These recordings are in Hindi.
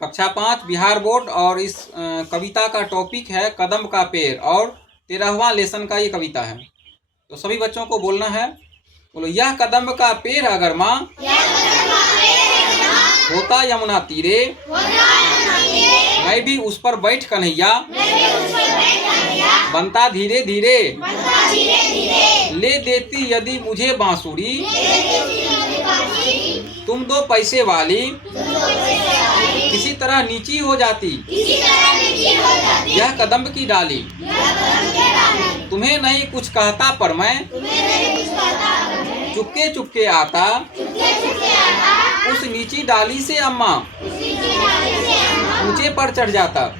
कक्षा 5 बिहार बोर्ड। और इस कविता का टॉपिक है कदम का पेड़ और 13वां लेसन का ये कविता है। तो सभी बच्चों को बोलना है, बोलो यह कदम का पेड़ अगर माँ होता यमुना तीरे, मैं भी उस पर बैठ कन्हैया बनता धीरे धीरे, ले देती यदि मुझे बांसुरी तुम 2 पैसे वाली, किसी तरह नीची हो जाती यह कदम की डाली, तुम्हें नहीं कुछ कहता पर मैं चुपके चुपके आता उस नीची डाली से अम्मा ऊंचे पर चढ़ जाता,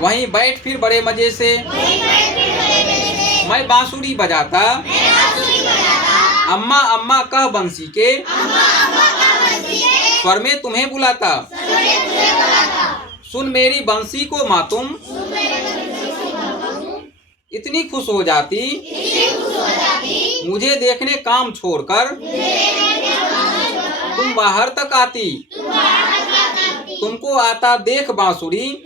वहीं बैठ फिर बड़े मजे से मैं बांसुरी बजाता, अम्मा अम्मा कह बंसी के स्वर में तुम्हें बुलाता, सुन मेरी बंसी को माँ तुम इतनी खुश हो जाती, मुझे देखने काम छोड़कर तुम बाहर तक आती, तुमको आता देख बांसुरी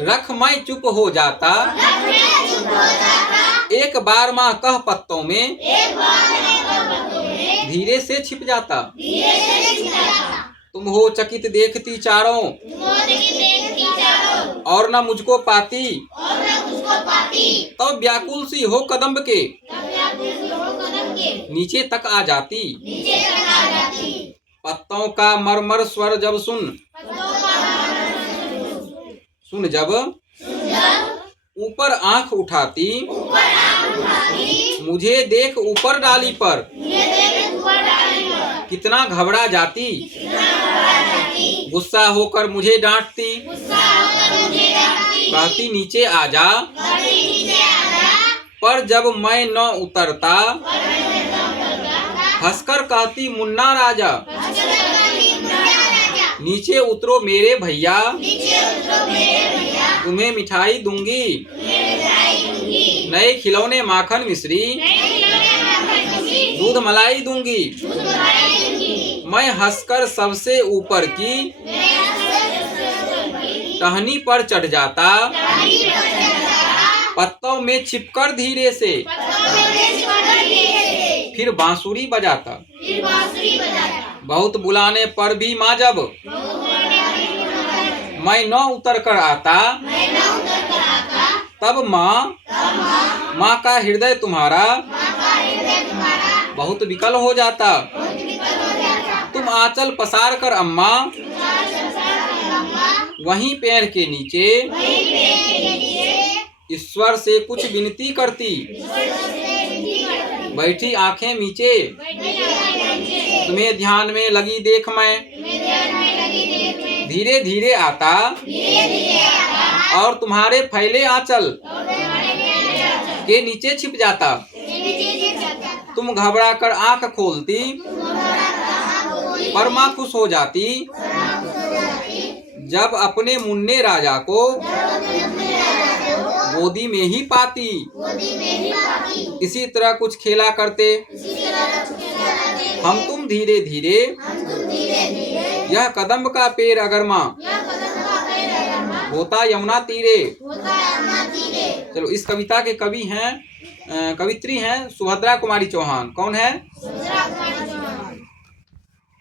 रख मैं चुप हो जाता, एक बार माँ कह पत्तों में धीरे से छिप जाता, तुम हो चकित देखती चारों और न मुझको पाती, तब व्याकुल सी हो कदम्ब के नीचे तक आ जाती, पत्तों का मरमर स्वर जब सुन जब ऊपर आंख उठाती, मुझे देख ऊपर डाली पर कितना घबरा जाती, गुस्सा होकर मुझे डांटती, कहती नीचे आ जा, पर जब मैं न उतरता हंसकर कहती मुन्ना राजा, नीचे उतरो मेरे भैया, तुम्हें मिठाई दूंगी, नए खिलौने माखन मिश्री, दूध मलाई दूंगी, मैं हंसकर सबसे ऊपर की टहनी पर चढ़ जाता, पत्तों में छिपकर धीरे से फिर बांसुरी बजाता, बहुत बुलाने पर भी माँ जब मैं न उतर कर आता, तब माँ का हृदय तुम्हारा बहुत विकल हो जाता, तुम आंचल पसार कर अम्मा वहीं पैर के नीचे ईश्वर से कुछ विनती करती, बैठी आंखें नीचे तुम्हें ध्यान में लगी देख मैं धीरे धीरे आता और तुम्हारे फैले आंचल के नीचे छिप जाता, तुम घबरा कर आंख खोलती पर माँ खुश हो जाती, जब अपने मुन्ने राजा को गोदी में ही पाती, इसी तरह कुछ खेला करते हम तुम धीरे धीरे, यह कदम्ब का पेड़ अगर माँ होता यमुना तीरे। चलो, इस कविता के कवि हैं, कवित्री हैं सुभद्रा कुमारी चौहान। कौन है?